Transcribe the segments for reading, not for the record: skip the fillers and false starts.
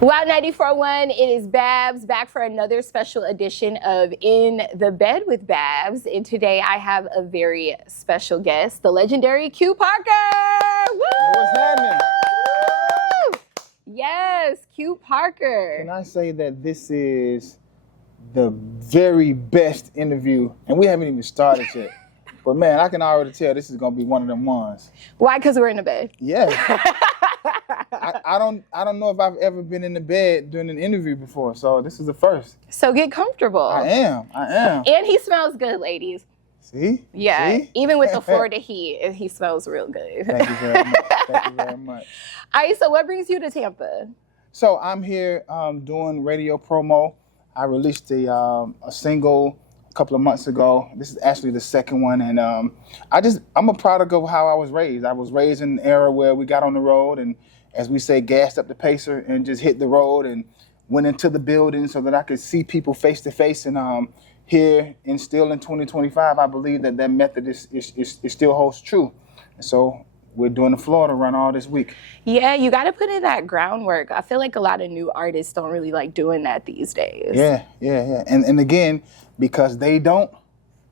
Wow, 94.1, it is Babs back for another special edition of In the Bed with Babs. And today I have a very special guest, the legendary Q Parker. Woo! What's happening? Yes, Q Parker. Can I say that this is the very best interview, and we haven't even started yet. But man, I can already tell this is gonna be one of them ones. Why? Because we're in the bed. Yeah. I don't know if I've ever been in the bed during an interview before, so this is the first. So get comfortable. I am. And he smells good, ladies. See? Yeah. See? Even with the Florida heat, he smells real good. Thank you very much. Thank you very much. All right, so what brings you to Tampa? So I'm here doing radio promo. I released a single a couple of months ago. This is actually the second one, and I'm a product of how I was raised. I was raised in an era where we got on the road and, as we say, gassed up the pacer and just hit the road and went into the building so that I could see people face to face. And here and still in 2025, I believe that method is still holds true. And so we're doing the Florida run all this week. Yeah, you got to put in that groundwork. I feel like a lot of new artists don't really like doing that these days. Yeah. And again, because they don't,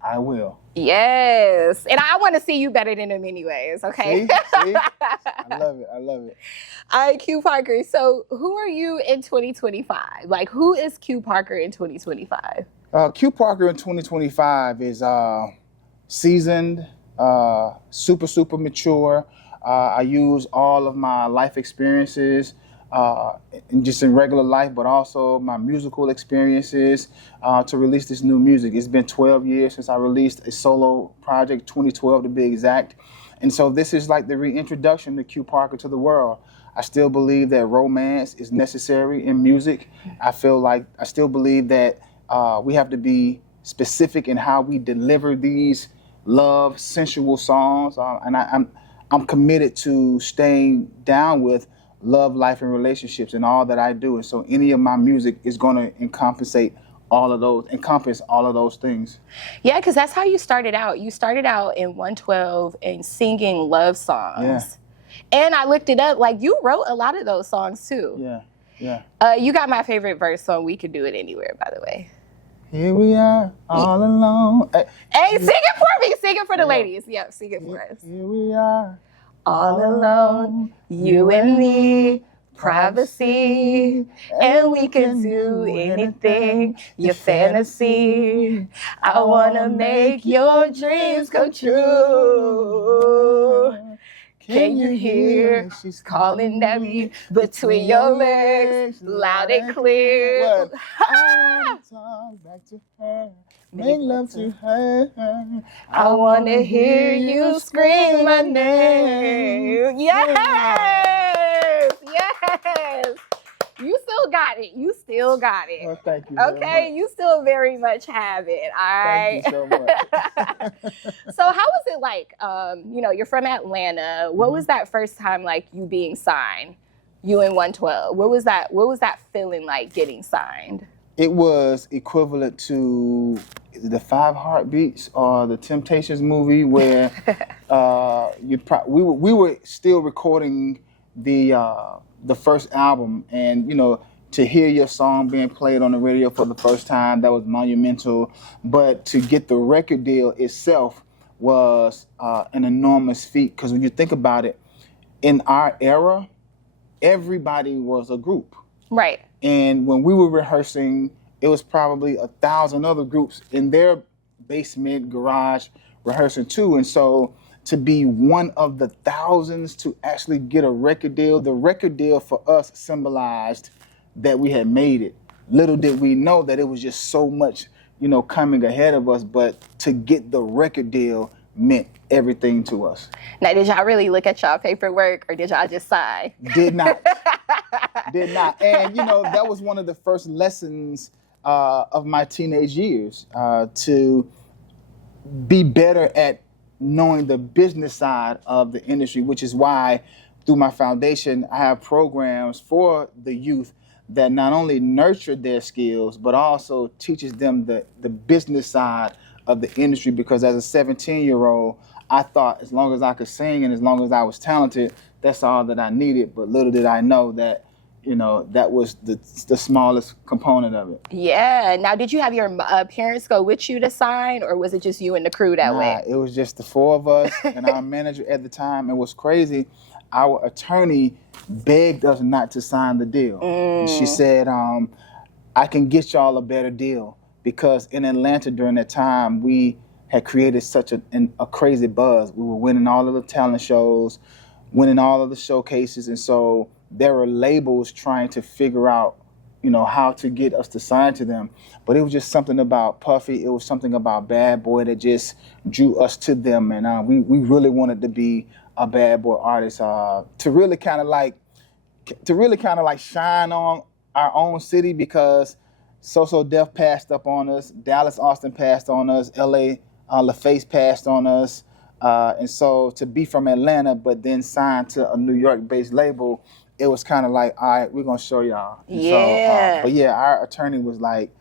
I will. Yes. And I want to see you better than them anyways, okay? See? I love it. All right, Q Parker. So who are you in 2025? Like, who is Q Parker in 2025? Q Parker in 2025 is seasoned, super mature. I use all of my life experiences just in regular life, but also my musical experiences to release this new music. It's been 12 years since I released a solo project, 2012 to be exact. And so this is like the reintroduction to Q Parker to the world. I still believe that romance is necessary in music. I still believe that we have to be specific in how we deliver these love, sensual songs. And I'm committed to staying down with love, life, and relationships in all that I do. And so any of my music is going to encompass all of those things. Yeah, because that's how you started out. You started out in 112 and singing love songs. Yeah. And I looked it up. Like, you wrote a lot of those songs, too. Yeah. You got my favorite verse song, We Could Do It Anywhere, by the way. Here we are, all alone. Hey, sing it for me. Sing it for the ladies. Yeah, sing it for us. Here we are, all alone, you and me, privacy, and we can do anything, your fantasy. I wanna make your dreams come true. Can you hear? She's calling at me between your legs, loud and clear. I talk back to her, make love to her. I wanna hear you scream my name. Yes. You still got it. Well, thank you. Okay, you still very much have it. All right. Thank you so much. So how was it like? You're from Atlanta. What was that first time like you being signed? You in 112. What was that feeling like getting signed? It was equivalent to the 5 Heartbeats or the Temptations movie, where we were still recording the first album, and to hear your song being played on the radio for the first time, that was monumental. But to get the record deal itself was an enormous feat, because when you think about it, in our era, everybody was a group. Right. And when we were rehearsing, it was probably 1,000 other groups in their basement, garage, rehearsing too. And so to be one of the thousands to actually get a record deal, the record deal for us symbolized that we had made it. Little did we know that it was just so much, coming ahead of us, but to get the record deal meant everything to us. Now, did y'all really look at y'all paperwork, or did y'all just sign? Did not. And, that was one of the first lessons of my teenage years, to be better at knowing the business side of the industry, which is why through my foundation, I have programs for the youth that not only nurture their skills, but also teaches them the business side of the industry. Because as a 17-year-old, I thought as long as I could sing and as long as I was talented, that's all that I needed. But little did I know that you know, that was the smallest component of it. Yeah. Now, did you have your parents go with you to sign, or was it just you and the crew that way? It was just the four of us and our manager at the time. It was crazy. Our attorney begged us not to sign the deal. And she said, I can get y'all a better deal, because in Atlanta during that time, we had created such a crazy buzz. We were winning all of the talent shows, winning all of the showcases. And so there were labels trying to figure out, you know, how to get us to sign to them. But it was just something about Puffy. It was something about Bad Boy that just drew us to them. And we really wanted to be a Bad Boy artist, to really kind of like shine on our own city, because So Def passed up on us, Dallas Austin passed on us, LA LaFace passed on us. And so to be from Atlanta, but then sign to a New York-based label, it was kind of like, all right, we're going to show y'all. Yeah. So, but yeah, our attorney was like,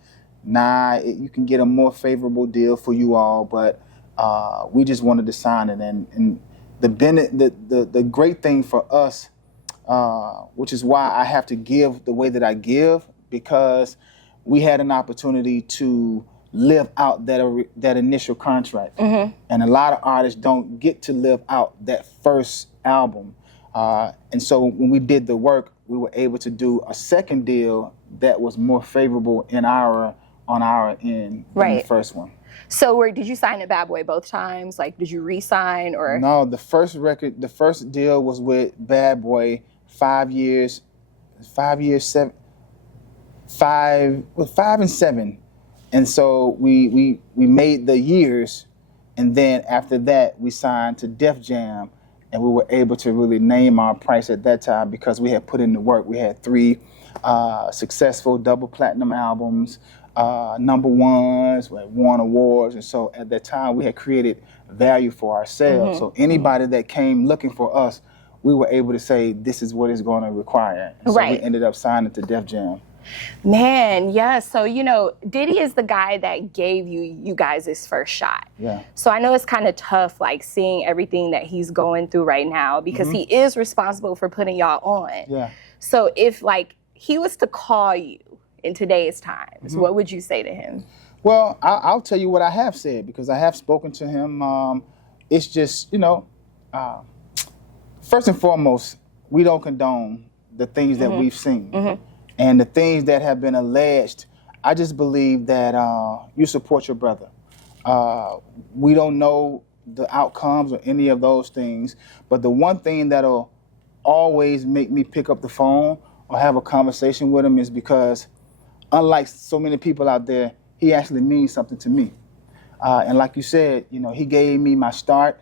nah, you can get a more favorable deal for you all, but we just wanted to sign it. And the great thing for us, which is why I have to give the way that I give, because we had an opportunity to live out that initial contract. And a lot of artists don't get to live out that first album. And so when we did the work, we were able to do a second deal that was more favorable on our end than the first one. So did you sign a Bad Boy both times? Like, did you re-sign or? No, the first deal was with Bad Boy, 5 and 7. And so we made the years, and then after that we signed to Def Jam, and we were able to really name our price at that time because we had put in the work. We had 3 successful double platinum albums, number ones, we had won awards, and so at that time we had created value for ourselves. So anybody that came looking for us, we were able to say, this is what it's going to require. And so we ended up signing to Def Jam. Man, yeah. So, you know, Diddy is the guy that gave you guys his first shot. Yeah. So I know it's kind of tough, like, seeing everything that he's going through right now, because he is responsible for putting y'all on. Yeah. So if, like, he was to call you in today's times, what would you say to him? Well, I'll tell you what I have said, because I have spoken to him. It's just, you know, first and foremost, we don't condone the things that we've seen. And the things that have been alleged. I just believe that you support your brother. We don't know the outcomes or any of those things, but the one thing that'll always make me pick up the phone or have a conversation with him is because, unlike so many people out there, he actually means something to me. And like you said, you know, he gave me my start.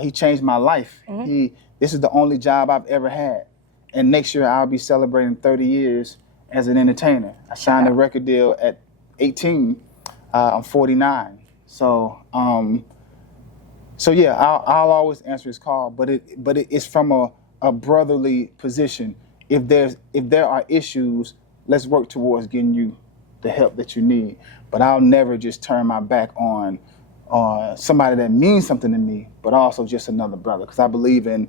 He changed my life. This is the only job I've ever had. And next year I'll be celebrating 30 years as an entertainer. I signed a record deal at 18. I'm 49. So yeah, I'll always answer his call, but it's from a brotherly position. If there are issues, let's work towards getting you the help that you need. But I'll never just turn my back on somebody that means something to me, but also just another brother, because I believe in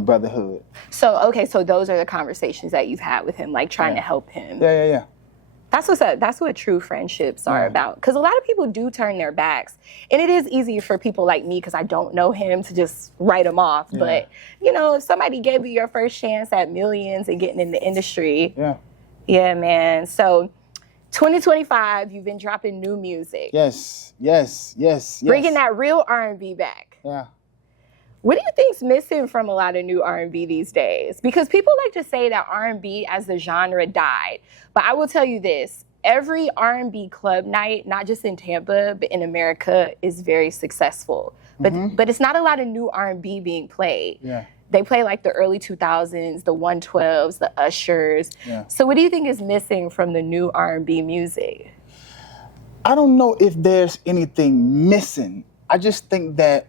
brotherhood. So, okay, so those are the conversations that you've had with him, like trying to help him. Yeah. That's what true friendships are about. Because a lot of people do turn their backs. And it is easy for people like me, because I don't know him, to just write him off. Yeah. But, you know, if somebody gave you your first chance at millions and getting in the industry. Yeah, man. So 2025, you've been dropping new music. Yes. Bringing that real R&B back. Yeah. What do you think's missing from a lot of new R&B these days? Because people like to say that R&B as the genre died. But I will tell you this, every R&B club night, not just in Tampa, but in America, is very successful. But it's not a lot of new R&B being played. Yeah. They play like the early 2000s, the 112s, the Ushers. Yeah. So what do you think is missing from the new R&B music? I don't know if there's anything missing. I just think that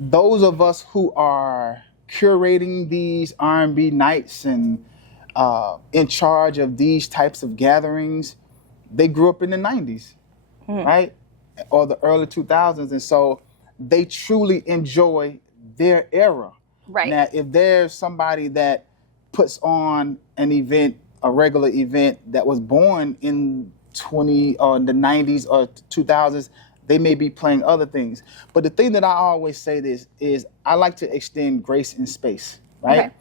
those of us who are curating these R&B nights and in charge of these types of gatherings, they grew up in the 90s, right? Or the early 2000s. And so they truly enjoy their era. Right. Now, if there's somebody that puts on an event, a regular event that was born in the 90s or 2000s, they may be playing other things. But the thing that I always say this is I like to extend grace in space, right?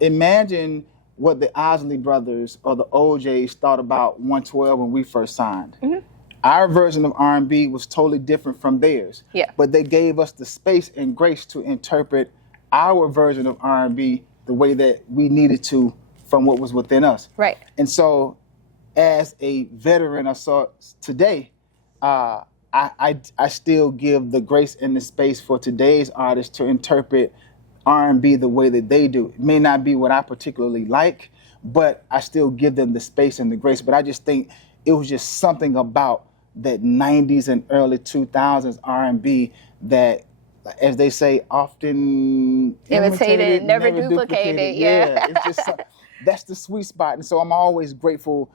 Imagine what the Osley brothers or the OJs thought about 112 when we first signed. Our version of R&B was totally different from theirs. Yeah. But they gave us the space and grace to interpret our version of R&B the way that we needed to from what was within us. Right. And so as a veteran of sorts today, I still give the grace and the space for today's artists to interpret R&B the way that they do. It may not be what I particularly like, but I still give them the space and the grace. But I just think it was just something about that 90s and early 2000s R&B that, as they say, often imitated, never duplicated. Yeah. It's just that's the sweet spot. And so I'm always grateful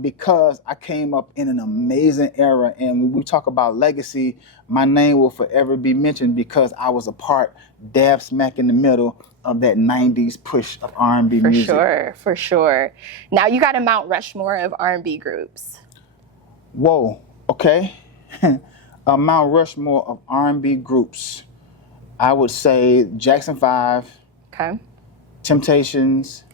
because I came up in an amazing era. And when we talk about legacy, my name will forever be mentioned because I was a part, dab smack in the middle of that 90s push of R&B music. For sure. Now you got a Mount Rushmore of R&B groups. Whoa, okay. A Mount Rushmore of R&B groups. I would say Jackson 5. Okay. Temptations.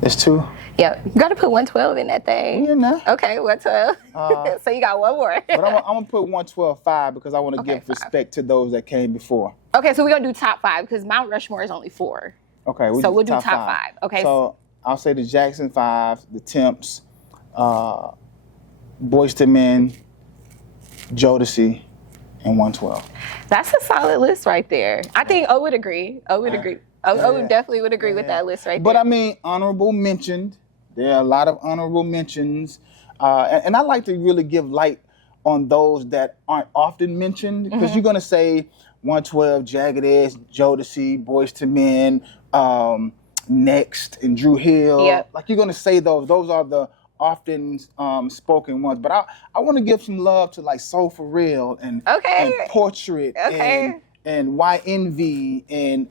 There's 2. Yeah, you got to put 112 in that thing. Yeah, nah. Okay, 112. So you got one more. But I'm going to put 112 5 because I want to give respect to those that came before. Okay, so we're going to do top 5 because Mount Rushmore is only 4. Okay, so we'll do top 5. Okay. So I'll say the Jackson 5, the Temps, Boyz II Men, Jodeci, and 112. That's a solid list right there. I think O would agree. O definitely would agree with that list right there. But I mean, honorable mentioned. There are a lot of honorable mentions. And I like to really give light on those that aren't often mentioned because you're going to say 112, Jagged Edge, Jodeci, Boyz II Men, Next, and Drew Hill. Yep. Like you're going to say those. Those are the often spoken ones. But I want to give some love to like Soul for Real and Portrait and Why Envy and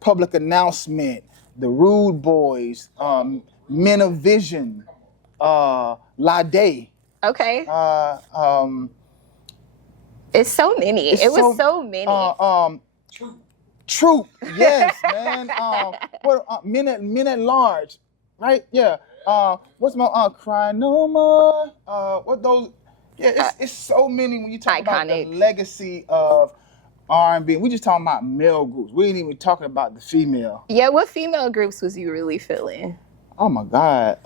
Public Announcement, The Rude Boys, Men of Vision, Lade. Okay. It's so many. It was so many. Troop, yes, man. Men at Large, right? Yeah. What's my Cry No More? What those? Yeah, it's so many when you talk about the legacy of R&B. We just talking about male groups. We ain't even talking about the female. Yeah, what female groups was you really feeling? Oh my God,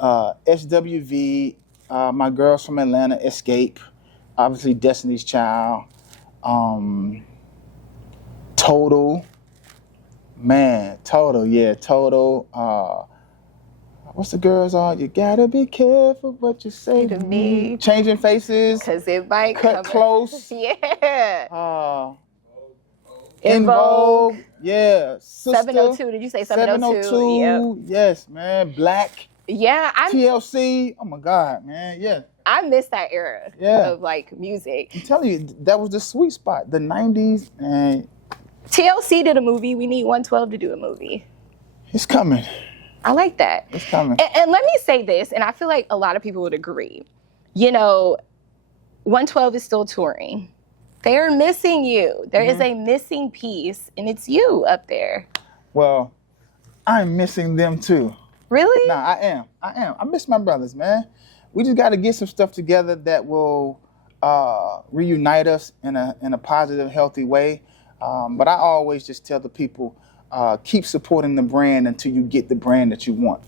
SWV, my girls from Atlanta, Escape, obviously Destiny's Child, Total. Man, Total. What's the girls on? You gotta be careful what you say to me. Changing Faces. Because it might Cut Close. Yeah. In Vogue. Yeah. Sister. 702. Did you say 702? 702. Yep. Yes, man. Black. Yeah. TLC. Oh my God, man. Yeah. I miss that era of like music. I'm telling you, that was the sweet spot. The 90s. And TLC did a movie. We need 112 to do a movie. It's coming. I like that. It's coming. And let me say this, and I feel like a lot of people would agree. You know, 112 is still touring. They're missing you. There is a missing piece, and it's you up there. Well, I'm missing them too. Really? Nah, I am. I miss my brothers, man. We just got to get some stuff together that will reunite us in a positive, healthy way. But I always just tell the people, keep supporting the brand until you get the brand that you want.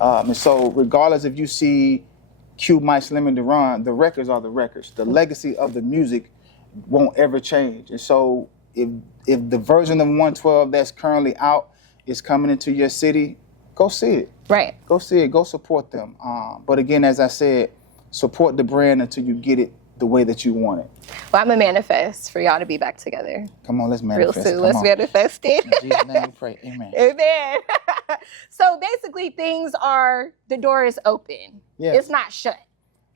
And so regardless if you see Q, Mike, Slim, and Deron, the records are the records. The legacy of the music won't ever change. And so if the version of 112 that's currently out is coming into your city, go see it. Right. Go see it. Go support them. But again, as I said, support the brand until you get it the way that you want it. Well, I'm a manifest for y'all to be back together. Come on, let's manifest. Real soon. Let's manifest it. In Jesus' name we pray. Amen. Amen. So basically, the door is open. Yes. It's not shut.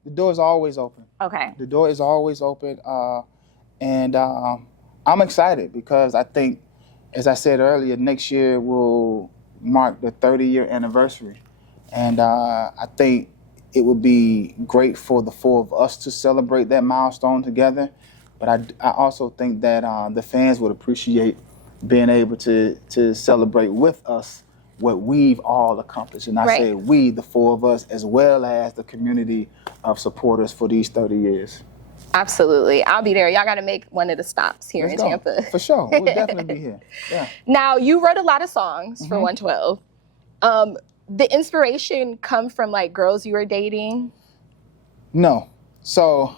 The door is always open. Okay. The door is always open. And I'm excited because I think as I said earlier, next year will mark the 30-year anniversary. And I think it would be great for the four of us to celebrate that milestone together. But I also think that the fans would appreciate being able to celebrate with us what we've all accomplished. And I say we, the four of us, as well as the community of supporters for these 30 years. Absolutely. I'll be there. Y'all got to make one of the stops here in Tampa. For sure. We'll definitely be here. Yeah. Now, you wrote a lot of songs for 112. The inspiration come from like girls you were dating? No. So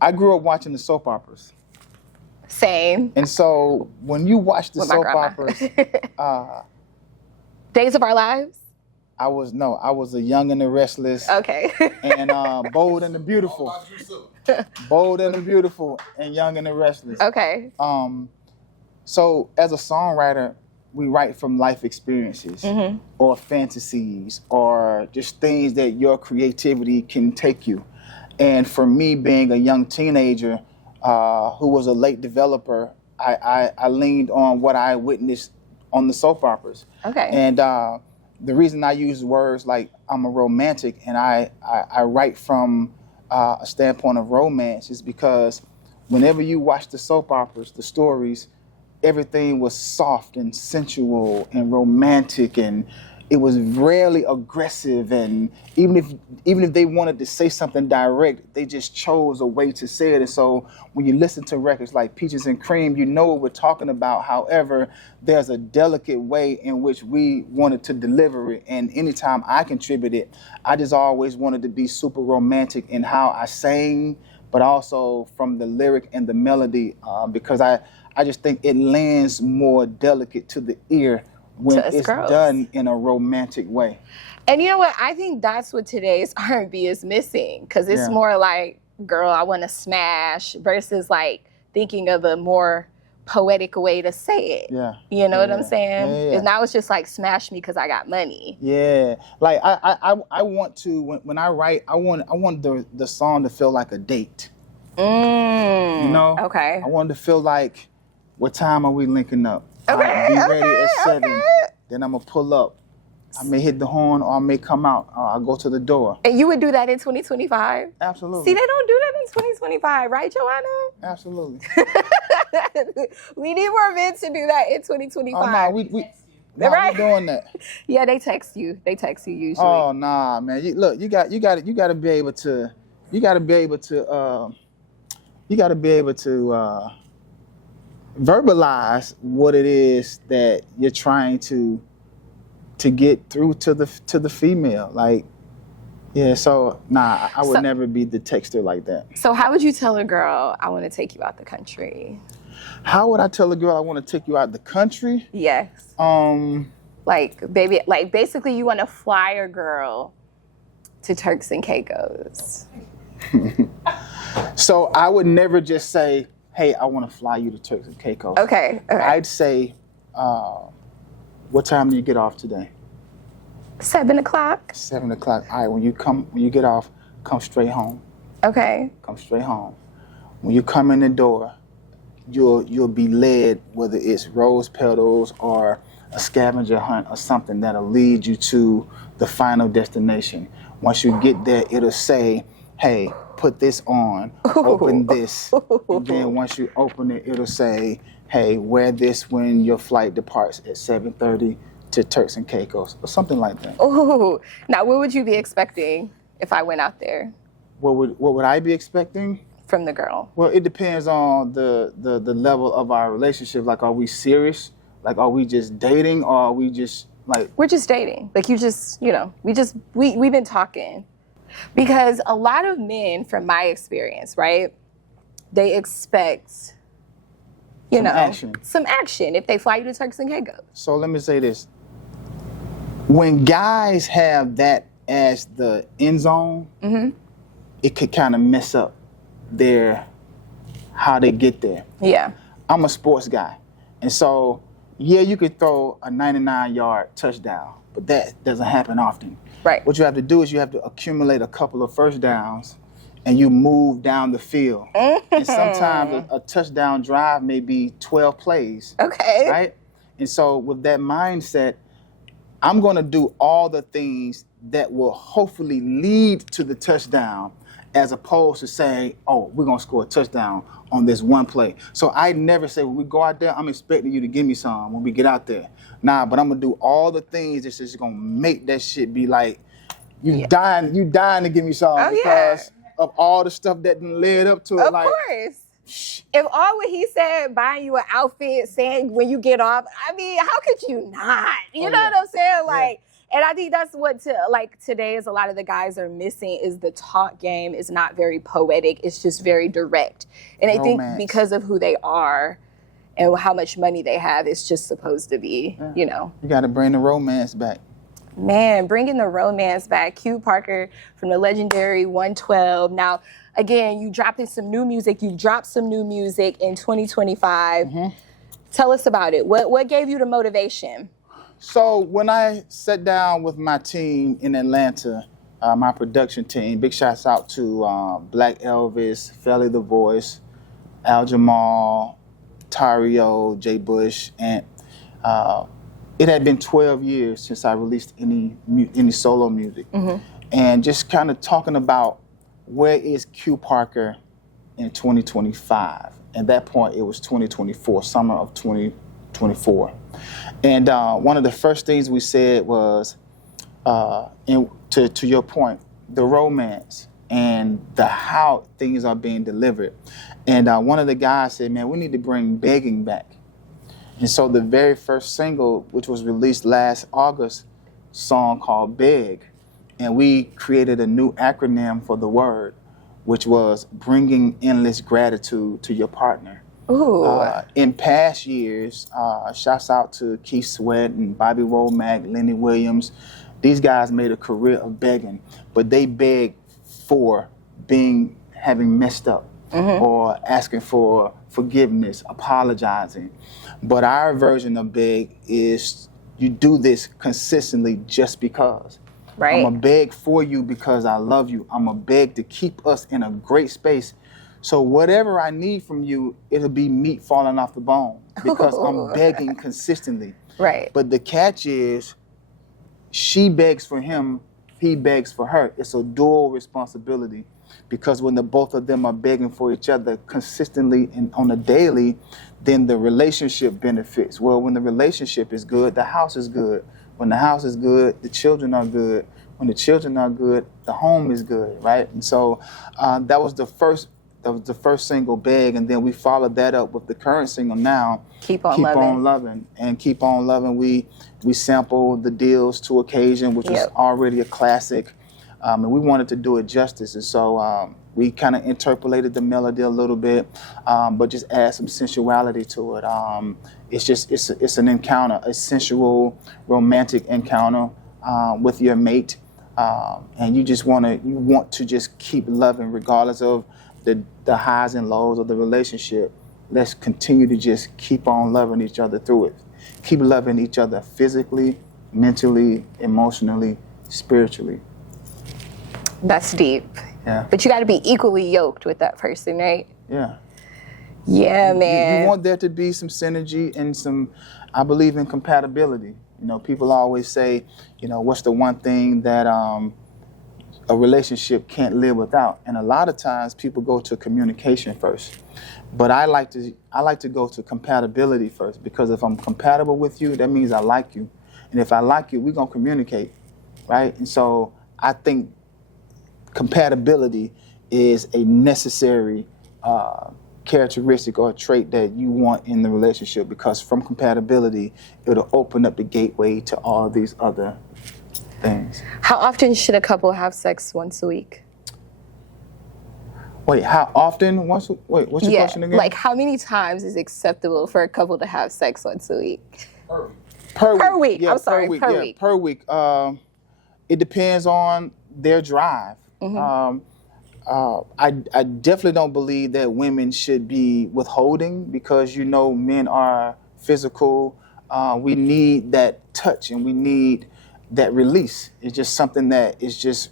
I grew up watching the soap operas. Same. And so when you watch the soap operas, Days of Our Lives? I was a Young and the Restless. Okay. And Bold and the Beautiful. Bold and the Beautiful and Young and the Restless. Okay. So as a songwriter, we write from life experiences or fantasies or just things that your creativity can take you. And for me, being a young teenager who was a late developer, I leaned on what I witnessed on the soap operas. Okay. And the reason I use words like I'm a romantic and I write from a standpoint of romance is because whenever you watch the soap operas, the stories, everything was soft and sensual and romantic, and it was rarely aggressive. And even if they wanted to say something direct, they just chose a way to say it. And so when you listen to records like Peaches and Cream, you know what we're talking about. However, there's a delicate way in which we wanted to deliver it. And anytime I contributed, I just always wanted to be super romantic in how I sang, but also from the lyric and the melody, because I just think it lands more delicate to the ear when it's done in a romantic way. And you know what? I think that's what today's R&B is missing, because it's more like, girl, I want to smash, versus like thinking of a more poetic way to say it. Yeah. You know what I'm saying? Yeah, yeah. And now it's just like, smash me because I got money. Yeah. Like I want to, when I write, I want the song to feel like a date. You know? Okay. I want it to feel like, what time are we linking up? Okay, Be ready at 7. Then I'm going to pull up. I may hit the horn or I may come out. I'll go to the door. And you would do that in 2025? Absolutely. See, they don't do that in 2025, right, Joanna? Absolutely. We need more men to do that in 2025. Oh, no, we doing that. Yeah, they text you. They text you usually. Oh, nah, man. Look, you got to be able to verbalize what it is that you're trying to get through to the female. Like, yeah, so nah, I would never be the texter like that. So how would you tell a girl, I want to take you out the country? How would I tell a girl I want to take you out the country? Yes. Like, baby, like basically you want to fly a girl to Turks and Caicos. So I would never just say, hey, I want to fly you to Turks and Caicos. Okay. I'd say, what time do you get off today? 7 o'clock. 7 o'clock. All right, when you get off, come straight home. Okay. Come straight home. When you come in the door, you'll be led, whether it's rose petals or a scavenger hunt or something that'll lead you to the final destination. Once you get there, it'll say, hey, put this on, open this. And then once you open it, it'll say, hey, wear this when your flight departs at 7:30 to Turks and Caicos, or something like that. Ooh. Now, what would you be expecting if I went out there? What would I be expecting? From the girl? Well, it depends on the level of our relationship. Like, are we serious? Like, are we just dating, or are we just like... We're just dating. Like, you just, you know, we've been talking. Because a lot of men, from my experience, right, they expect, some action if they fly you to Turks and Caicos. So let me say this. When guys have that as the end zone, it could kind of mess up how they get there. Yeah. I'm a sports guy. And so, yeah, you could throw a 99-yard touchdown, but that doesn't happen often. Right. What you have to do is you have to accumulate a couple of first downs and you move down the field. And sometimes a touchdown drive may be 12 plays. Okay. Right? And so with that mindset, I'm going to do all the things that will hopefully lead to the touchdown, as opposed to saying, oh, we're going to score a touchdown on this one play. So I never say, when we go out there, I'm expecting you to give me some when we get out there. Nah, but I'm going to do all the things that's just going to make that shit be like, you dying to give me some because of all the stuff that led up to it. Of course. If all what he said, buying you an outfit, saying when you get off, I mean, how could you not? You know what I'm saying? Like, and I think that's what today is a lot of the guys are missing is the talk game is not very poetic. It's just very direct. And I think because of who they are and how much money they have, it's just supposed to be, you know. You got to bring the romance back. Man, bringing the romance back. Q Parker from the legendary 112. Now, again, you dropped some new music. You dropped some new music in 2025. Tell us about it. What gave you the motivation? So when I sat down with my team in Atlanta, my production team, big shouts out to Black Elvis, Felly the Voice, Al Jamal, Tario, Jay Bush, and it had been 12 years since I released any solo music. And just kind of talking about where is Q Parker in 2025. At that point, it was 2024, summer of 2024. And one of the first things we said was, to your point, the romance and how things are being delivered. And one of the guys said, man, we need to bring begging back. And so the very first single, which was released last August, song called Beg, and we created a new acronym for the word, which was bringing endless gratitude to your partner. In past years, shouts out to Keith Sweat and Bobby Womack, Lenny Williams. These guys made a career of begging, but they begged for having messed up or asking for forgiveness, apologizing. But our version of beg is you do this consistently just because. I'm going to beg for you because I love you. I'm going to beg to keep us in a great space. So whatever I need from you, it'll be meat falling off the bone because I'm begging consistently. But the catch is she begs for him, he begs for her. It's a dual responsibility because when the both of them are begging for each other consistently and on a daily, then the relationship benefits. Well, when the relationship is good, the house is good. When the house is good, the children are good. When the children are good, the home is good, right? And so that was the first single, Beg, and then we followed that up with the current single now, Keep on Loving. And Keep on Loving, we sampled the Deals to Occasion, which was already a classic, and we wanted to do it justice. And so we kind of interpolated the melody a little bit, but just add some sensuality to it. It's an encounter, a sensual, romantic encounter with your mate, and you want to just keep loving regardless of the highs and lows of the relationship. Let's continue to just keep on loving each other through it. Keep loving each other physically, mentally, emotionally, spiritually. That's deep. Yeah. But you got to be equally yoked with that person, right? Yeah. Yeah, man. You want there to be some synergy and I believe in compatibility. You know, people always say, you know, what's the one thing that a relationship can't live without? And a lot of times people go to communication first. But I like to go to compatibility first, because if I'm compatible with you, that means I like you. And if I like you, we're going to communicate, right? And so I think compatibility is a necessary characteristic or a trait that you want in the relationship, because from compatibility, it'll open up the gateway to all these other things. How often should a couple have sex? Once a week? Wait, how often? What's your question again? Like how many times is acceptable for a couple to have sex once a week? Per week. Yeah, per week. Per week. It depends on their drive. I definitely don't believe that women should be withholding, because, you know, men are physical. We need that touch and we need that release. It's just something that is just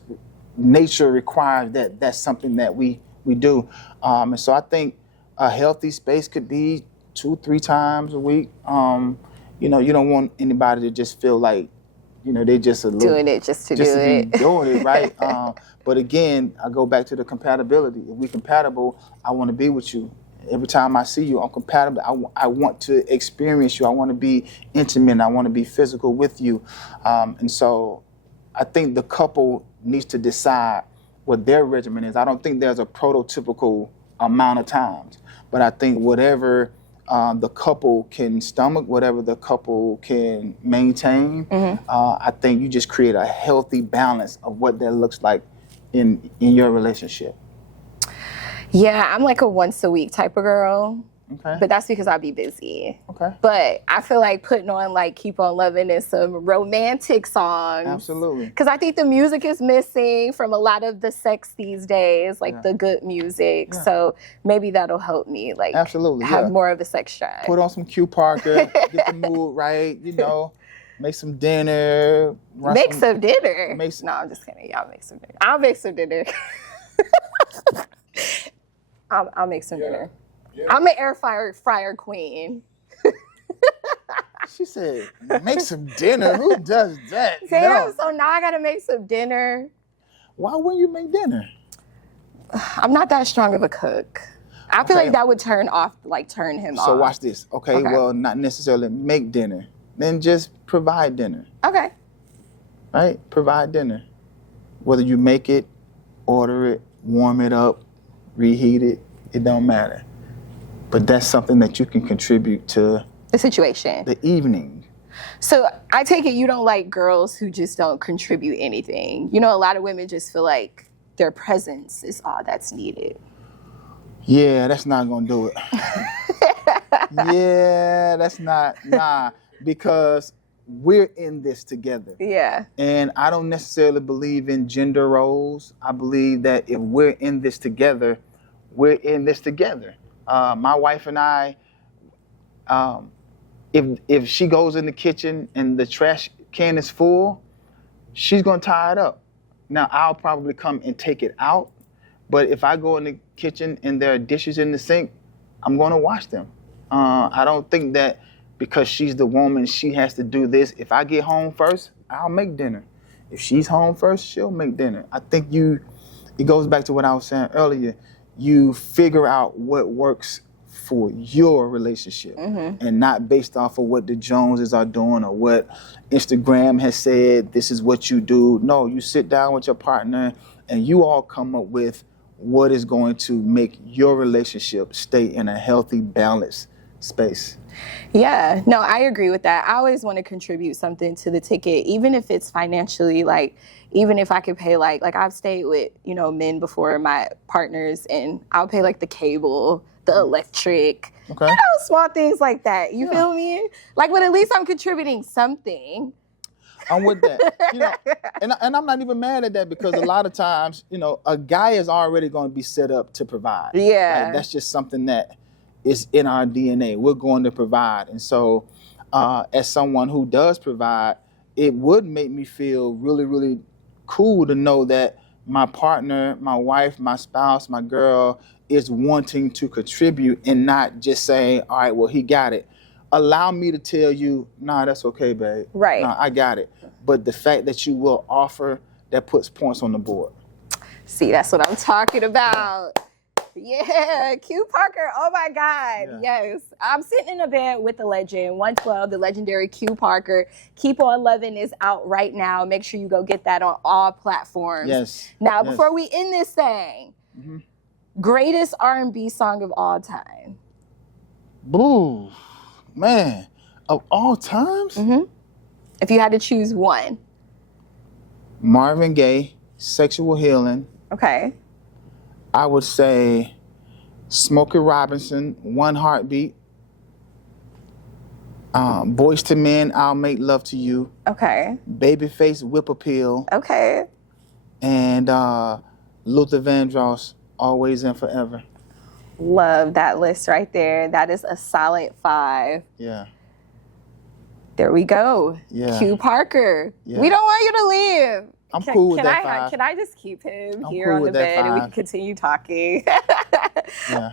nature requires that. That's something that we do. And so I think a healthy space could be 2-3 times a week. You you don't want anybody to just feel like, they just a little, doing it just to just do to it. be doing it, right? But again, I go back to the compatibility. If we're compatible, I want to be with you. Every time I see you, I'm compatible. I want to experience you. I want to be intimate. I want to be physical with you. And so I think the couple needs to decide what their regimen is. I don't think there's a prototypical amount of times, but I think whatever the couple can stomach, whatever the couple can maintain, I think you just create a healthy balance of what that looks like in your relationship. Yeah, I'm like a once a week type of girl. Okay. But that's because I'll be busy. Okay. But I feel like putting on like Keep On Loving and some romantic songs. Absolutely. Because I think the music is missing from a lot of the sex these days, like the good music. Yeah. So maybe that'll help me like absolutely have more of a sex drive. Put on some Q Parker, get the mood right, make some dinner. Make some dinner? No, I'm just kidding. Y'all make some dinner. I'll make some dinner. I'll make some dinner. Yeah. I'm an air fryer queen. She said, make some dinner. Who does that? Damn, so now I gotta make some dinner. Why wouldn't you make dinner? I'm not that strong of a cook. I feel like that would turn him off. So watch this. Okay, well, not necessarily make dinner. Then just provide dinner. Okay. Right? Provide dinner. Whether you make it, order it, warm it up, reheat it, it don't matter. But that's something that you can contribute to the situation, the evening. So I take it you don't like girls who just don't contribute anything. A lot of women just feel like their presence is all that's needed. Yeah, that's not gonna do it. Yeah, that's not, because we're in this together. Yeah. And I don't necessarily believe in gender roles. I believe that if we're in this together, we're in this together. My wife and I, if she goes in the kitchen and the trash can is full, she's gonna tie it up. Now I'll probably come and take it out, but if I go in the kitchen and there are dishes in the sink, I'm gonna wash them. I don't think that because she's the woman, she has to do this. If I get home first, I'll make dinner. If she's home first, she'll make dinner. I think it goes back to what I was saying earlier. You figure out what works for your relationship and not based off of what the Joneses are doing or what Instagram has said, this is what you do. No, you sit down with your partner and you all come up with what is going to make your relationship stay in a healthy, balanced space. Yeah, no, I agree with that. I always want to contribute something to the ticket, even if it's financially, like, even if I could pay, like I've stayed with, men before, my partners, and I'll pay like the cable, the electric, small things like that. You feel me? Like, but at least I'm contributing something. I'm with that. And I'm not even mad at that because a lot of times, a guy is already going to be set up to provide. Yeah. Like, that's just something that is in our DNA. We're going to provide. And so as someone who does provide, it would make me feel really, really cool to know that my partner, my wife, my spouse, my girl is wanting to contribute and not just saying, all right, well, he got it. Allow me to tell you, nah, that's okay, babe. Right. Nah, I got it. But the fact that you will offer, that puts points on the board. See, that's what I'm talking about. Yeah, Q Parker. Oh my God. Yeah. Yes. I'm sitting in a bed with the legend, 112, the legendary Q Parker. Keep On Loving is out right now. Make sure you go get that on all platforms. Yes. Now, before we end this thing, greatest R&B song of all time. Ooh, man. Of all times? If you had to choose one. Marvin Gaye, Sexual Healing. Okay. I would say Smokey Robinson, One Heartbeat. Boyz II Men, I'll Make Love to You. Okay. Babyface, Whip Appeal. Okay. And Luther Vandross, Always and Forever. Love that list right there. That is a solid 5. Yeah. There we go. Yeah. Q Parker. Yeah. We don't want you to leave. I'm cool with that 5. Can I just keep him I'm here cool on the with that bed and we 5. can continue talking? Yeah.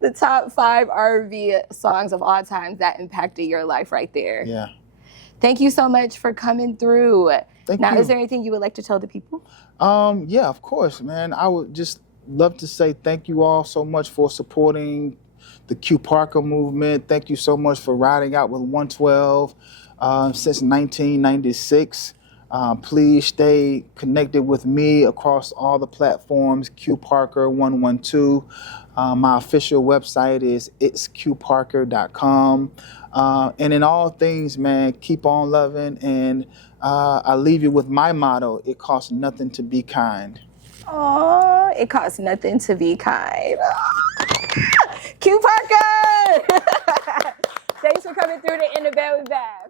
The top 5 R&B songs of all time that impacted your life right there. Yeah. Thank you so much for coming through. Thank now, you. Is there anything you would like to tell the people? Yeah, of course, man. I would just love to say thank you all so much for supporting the Q Parker movement. Thank you so much for riding out with 112 since 1996. Please stay connected with me across all the platforms, Q Parker 112. My official website is itsqparker.com. And in all things, man, keep on loving. And I leave you with my motto: it costs nothing to be kind. Oh, it costs nothing to be kind. Q Parker! Thanks for coming through to In the Bed with Bab.